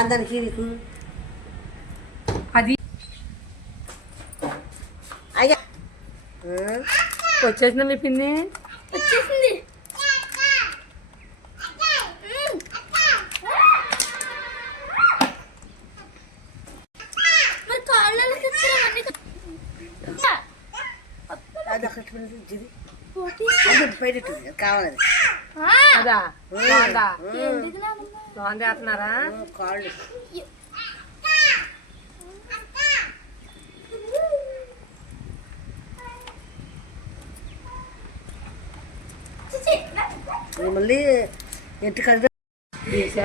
అందరికీ అది అయ్యా వచ్చేసినా మీ పిన్ని వచ్చేసింది కావాలి కదా ఫోన్ చేస్తున్నారా కాళ్ళు మళ్ళీ ఎట్టు కలిసి చేస్తా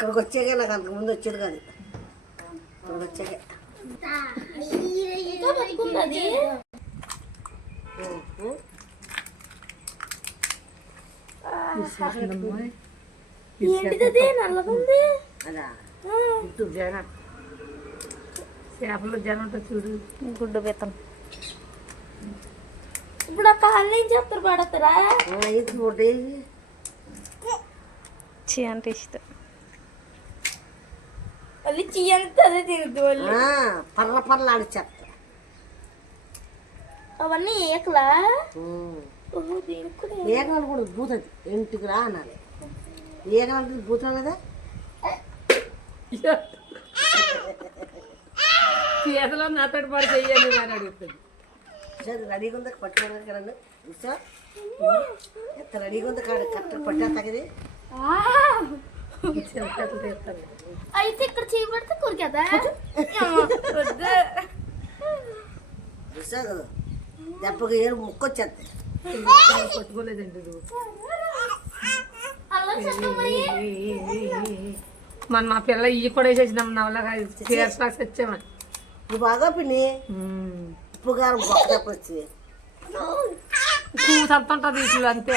ಕಗೋ ಚೇಗನ ಅಂತ ಮುಂದೆ ಚಿರಗದಿ ತುರ ಬಚ್ಚಗೆ ಇರ ಇರ ತು ಬಚ್ಚೊಂಡದಿ ಓಪ ಈ ಸಕ್ಕನ ಮೊಯ ಈ ಬಿತೆ ದೇನ ಅಲ್ಲಗೊಂದು ಅದಾ ತು ಜಾನತ್ ಸೇ ಆಪುಳು ಜಾನತ್ ಚುರು ಗುಡ್ಡ ಬಿತ್ತಂ ಇಬಡ ಕಾಲೇಂ ಚತ್ರ ಬಡತರಾ ಆಯಿ ಸೋರ್ಡಿ ಕ್ ಚೇನ್ ಟಿಸ್ಟ್ வலிச்சி எந்த தீர்த்து வலி பரல பரல அடிச்சார் அவன்னி ஏக்கலா ஏகனால் கூட பூதது எண்டுக்குறா ஆனால் ஏகனால் கூட பூதது ஏதெல்லாம் நாத்தாடு பாடு செய்யாது நான் அடுத்தது சார் ரடி கொண்ட பட்டு வரக்கிறேன் சார் எத்தனை ரடி கொண்ட காடு கட்டு பட்டா தகுதி ஆ ఇతే కర్చివర్త కుర్కెదాయా అమ్మా బద్ద దగ్గర దగ్గర ముక్క చేత పట్టుకోలేదండి అల్లసన్న కొమరి మన్ మా పిల్ల ఇయ్య కొడేశేసనం నవలా ఖాయ సచ్చమ విబాగా పిని పుపగరంొక్కక వచ్చి దూసంతంట దీసిల అంతే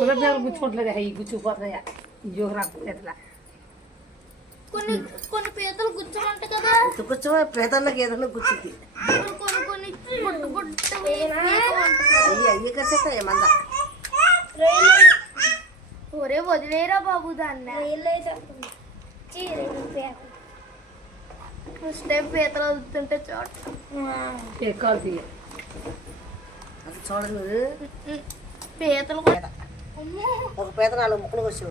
खोले पे और गुछोट लगे है गुछो पर रे जोरा पेतला कोन कोन पेतल गुछो मंट कदा तो गुछो पेतल लगे एदन गुछी कोन कोन कोन गुट गुट ये ये कैसे का ये मंदा रे ओरे वदलेरा बाबू दान्ना रे ले जा ची रे पे स्टेप पेतल उतंटे चोट के कर दिए छोड़ दे पेतल को அவங்க பேதனால முக்கள் வச்சு